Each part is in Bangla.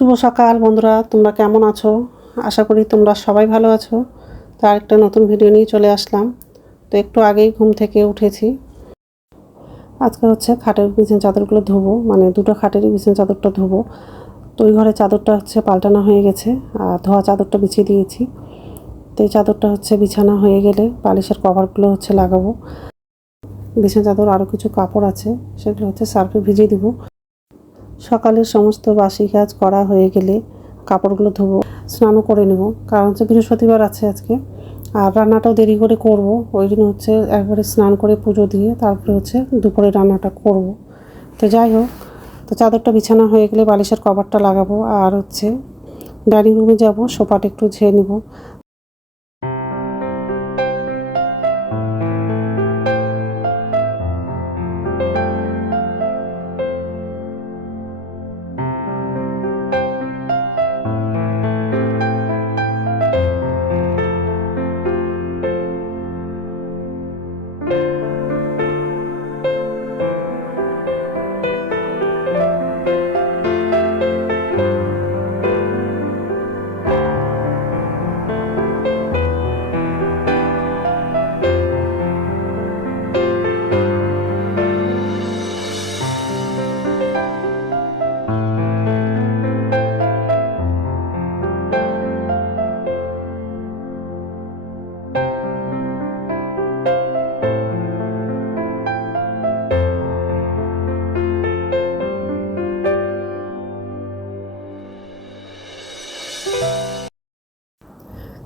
শুভ সকাল বন্ধুরা, তোমরা কেমন আছো? আশা করি তোমরা সবাই ভালো আছো। তো আরেকটা নতুন ভিডিও নিয়ে চলে আসলাম। তো একটু আগেই ঘুম থেকে উঠেছি। আজকে হচ্ছে খাটের বিছানা চাদরগুলো ধোবো, মানে দুটো খাটেরই বিছানা চাদরটা ধোবো। তো ওই ঘরে চাদরটা হচ্ছে পাল্টানো হয়ে গেছে, আর ধোয়া চাদরটা বিছিয়ে দিয়েছি। তো এই চাদরটা হচ্ছে বিছানা হয়ে গেলে বালিশের কভারগুলো হচ্ছে লাগাবো। বিছানা চাদর আরও কিছু কাপড় আছে, সেগুলো হচ্ছে সার্ফে ভিজিয়ে দেবো। সকালের সমস্ত বাসি কাজ করা হয়ে গেলে কাপড়গুলো ধোবো, স্নানও করে নেব, কারণ হচ্ছে বৃহস্পতিবার আছে আজকে। আর রান্নাটাও দেরি করে করব, ওই জন্য হচ্ছে একবারে স্নান করে পুজো দিয়ে তারপরে হচ্ছে দুপুরে রান্নাটা করব। তো যাই হোক, তো চাদরটা বিছানা হয়ে গেলে বালিশের কভারটা লাগাবো, আর হচ্ছে ডাইনিং রুমে যাব, সোফাটা একটু ঝেড়ে নেব।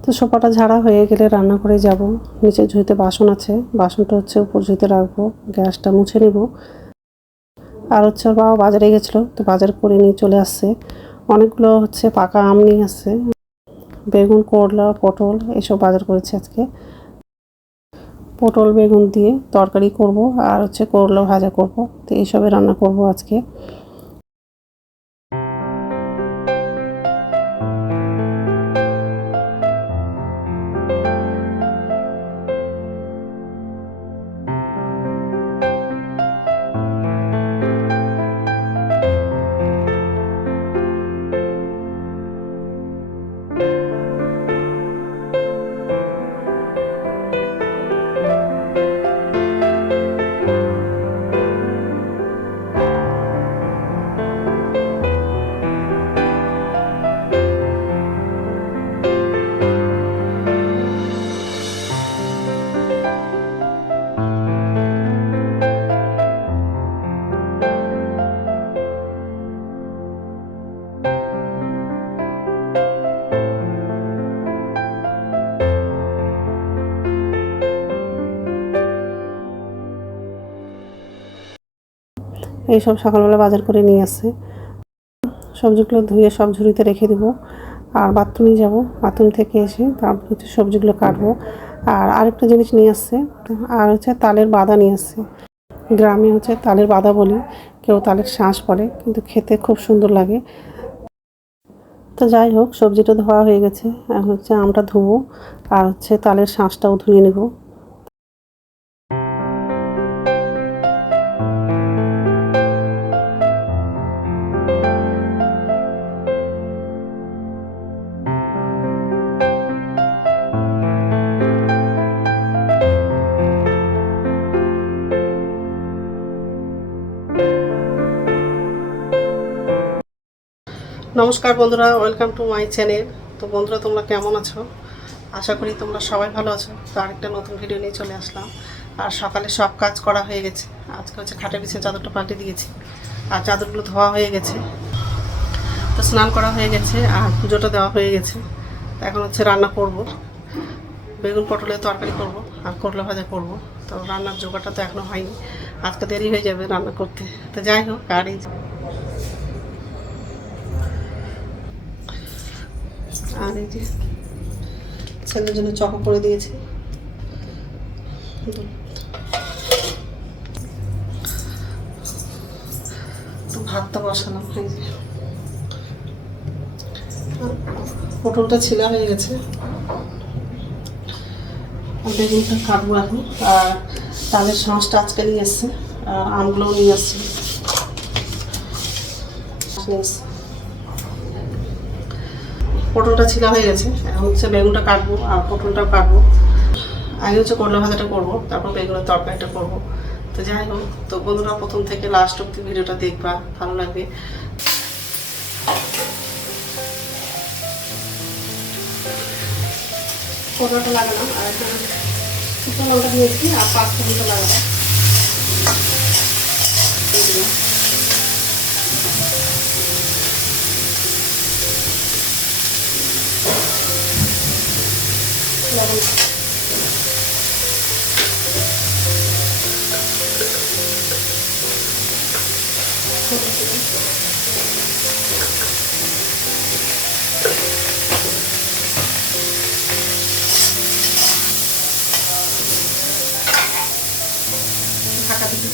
তো সোফাটা ঝাড়া হয়ে গেলে রান্নাঘরে যাব। নিচে ঝুঁইতে বাসন আছে, বাসনটা হচ্ছে উপর ঝুঁইতে রাখবো, গ্যাসটা মুছে নেব। আর হচ্ছে ওর বাবা বাজারে গেছিলো, তো বাজার করে নিয়ে চলে আসছে। অনেকগুলো হচ্ছে পাকা আম নিয়ে আসছে, বেগুন, করলা, পটল এসব বাজার করেছে আজকে। পটল বেগুন দিয়ে তরকারি করব, আর হচ্ছে করলা ভাজা করব। তো এইসবে রান্না করব আজকে। এইসব সকালবেলা বাজার করে নিয়ে আসছে। সবজিগুলো ধুয়ে সব ঝুড়িতে রেখে দেবো, আর বাথরুমে যাব। বাথরুম থেকে এসে তারপর হচ্ছে সবজিগুলো কাটবো। আর আরেকটা জিনিস নিয়ে আসছে, আর হচ্ছে তালের বাদা নিয়ে আসছে। গ্রামে হচ্ছে তালের বাদা বলি, কেউ তালের শাঁস বলে, কিন্তু খেতে খুব সুন্দর লাগে। তো যাই হোক, সবজিটা ধোয়া হয়ে গেছে, এখন হচ্ছে আমটা ধুবো, আর হচ্ছে তালের শাঁসটাও ধুয়ে নেব। নমস্কার বন্ধুরা, ওয়েলকাম টু মাই চ্যানেল। তো বন্ধুরা, তোমরা কেমন আছো? আশা করি তোমরা সবাই ভালো আছো। তো আরেকটা নতুন ভিডিও নিয়ে চলে আসলাম। আর সকালে সব কাজ করা হয়ে গেছে। আজকে হচ্ছে খাটের বিছানা চাদরটা পাল্টে দিয়েছি, আর চাদরগুলো ধোয়া হয়ে গেছে। তো স্নান করা হয়ে গেছে, আর পুজোটা দেওয়া হয়ে গেছে। এখন হচ্ছে রান্না করব, বেগুন পটলের তরকারি করব, আর করলা ভাজা করব। তো রান্নার জোগাড়টা তো এখনও হয়নি, আজকে দেরি হয়ে যাবে রান্না করতে। তো যাই হোক, আর এই যে ছেলের জন্য চকো করে দিয়েছি। তো ভাতটা বসালাম, এই যে পটলটা ছিলা হয়ে গেছে, বেগুনটা কাটবো এখন। আর তালের শাঁসটা আজকে নিয়ে এসছে, আর আমগুলোও নিয়ে আসছে। পটলটা ছিলা হয়ে গেছে, এখন হচ্ছে বেগুনটা কাটবো আর পটলটাও কাটবো। আগে হচ্ছে করলা ভাজাটা করবো, তারপর বেগুনের তরকারিটা করবো। তো যাই হোক, তো বন্ধুরা প্রথম থেকে লাস্ট অব্দি ভিডিওটা দেখবা, ভালো লাগবে। পটলটা লাগালাম আর এখানে শুকনো লঙ্কা দিয়েছি আর 5 মিনিটটা লাগালাম। ঢাকা দিই।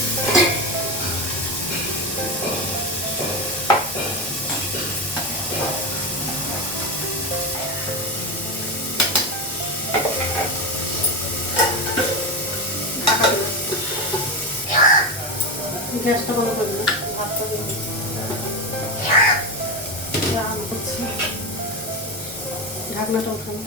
গ্যাসটা বন্ধ করে দিলাম, ভাতটা দিয়ে হচ্ছে ঢাকনাটা উঠানো।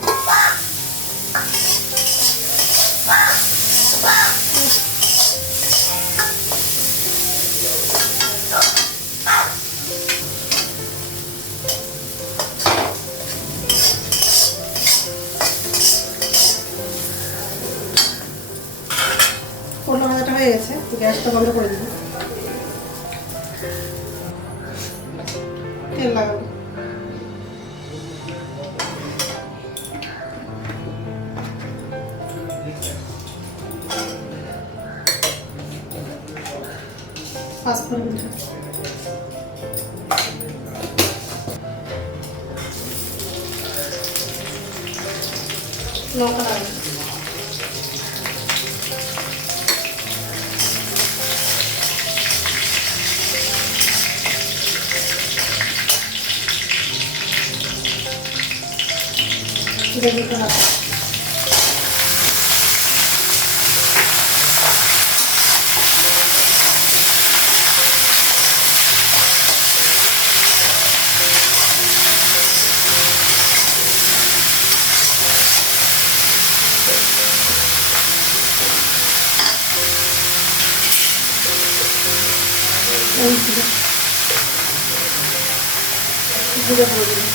করলা ভাজাটা হয়ে গেছে, গ্যাসটা বন্ধ করে দিলাম। তেল লাগাবো। পাঁচফোড়ন দিলাম। লঙ্কা লাগাবো। বেগুনটা লাগাবো। জিরে করে দিলাম।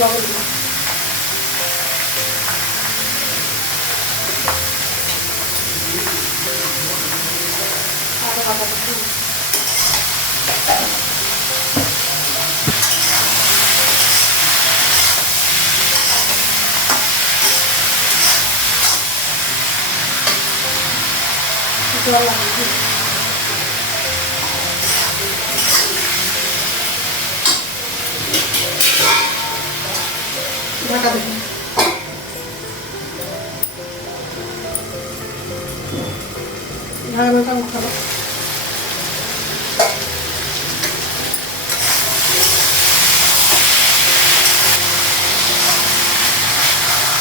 লবণ দিলাম। আদা বাটা দিলাম। জল লাগাবো। ঢাকা দেবো। ঢাকনাটা উঠাবো।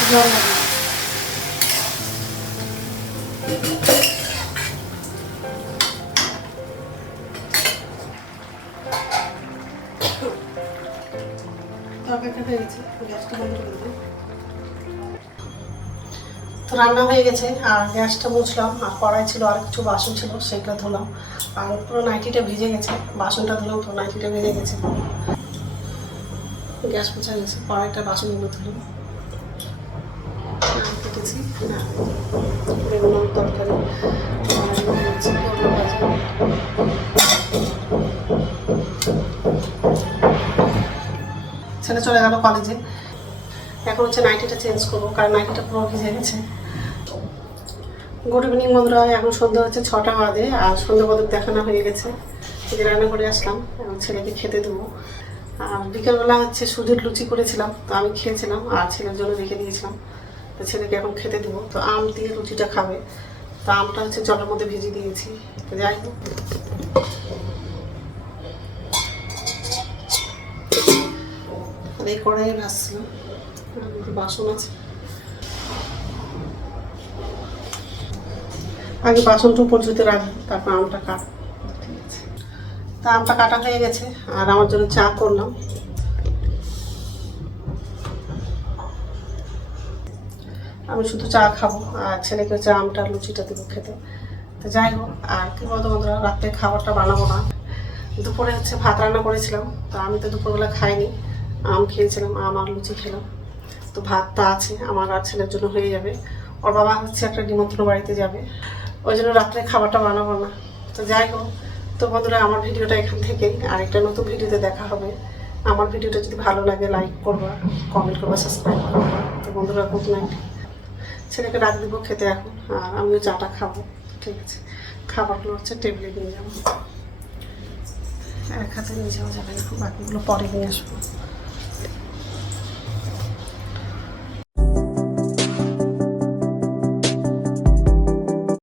জল লাগাবো। তরকারিটা হয়ে গেছে, গ্যাসটা বন্ধ করে দেবো। তো রান্না হয়ে গেছে আর গ্যাসটা মুছলাম, আর কড়াই ছিল আর কিছু বাসন ছিল সেগুলো ধুলাম। আর পুরো নাইটিটা ভিজে গেছে, বাসনটা ধুলাম, পুরো নাইটিটা ভিজে গেছে। গ্যাস মোছা গেছে, কড়াইটা বাসনগুলো ধুলাম। কেটেছি বেগুন তরকারি, ছেলে চলে গেল কলেজে। এখন হচ্ছে নাইটিটা চেঞ্জ করবো, কারণ নাইটিটা পুরো ভিজে গেছে। গুড ইভিনিং বন্ধুরা, এখন সন্ধ্যা হচ্ছে 6টা বাজে আর সন্ধ্যা পদক দেখানো হয়ে গেছে। যে রান্না করে আসলাম, এখন ছেলেকে খেতে দেবো। আর বিকেলবেলা হচ্ছে সুজির লুচি করেছিলাম, তো আমি খেয়েছিলাম আর ছেলের জন্য রেখে দিয়েছিলাম। তো ছেলেকে এখন খেতে দেবো। তো আম দিয়ে লুচিটা খাবে, তো আমটা হচ্ছে জলের মধ্যে ভিজিয়ে দিয়েছি। তো যাই হোক, আর এই কড়াইয়ে ভাজছিলাম, বাসন আছে। আগে বাসনটা উপর জুতে রাখবো, তারপর আমটা কাটবো। ঠিক আছে, তা আমটা কাটা হয়ে গেছে আর আমার জন্য চা করলাম। আমি শুধু চা খাবো আর ছেলেকে হচ্ছে আমটা লুচিটা দেবো খেতে। তো যাই হোক, আর কি বলতো বন্ধুরা, রাত্রে খাবারটা বানাবো না। দুপুরে হচ্ছে ভাত রান্না করেছিলাম, তো আমি তো দুপুরবেলা খাইনি, আম খেয়েছিলাম, আম আর লুচি খেলাম। তো ভাতটা আছে আমার আর ছেলের জন্য হয়ে যাবে। ওর বাবা হচ্ছে একটা নিমন্ত্রণ বাড়িতে যাবে, ওই জন্য রাত্রে খাবারটা বানাবো না। তো যাই হোক, তো বন্ধুরা আমার ভিডিওটা এখান থেকেই, আর একটা নতুন ভিডিওতে দেখা হবে। আমার ভিডিওটা যদি ভালো লাগে লাইক করবা, কমেন্ট করবা, সাবস্ক্রাইব করবা। তো বন্ধুরা গুড নাইট। ছেলেকে ডাক দিব খেতে এখন, আর আমিও চাটা খাবো। ঠিক আছে, খাবারগুলো হচ্ছে টেবিলে নিয়ে যাবো, এক হাতে নিয়ে যাওয়া যাবে না, বাকিগুলো পরে নিয়ে আসবো।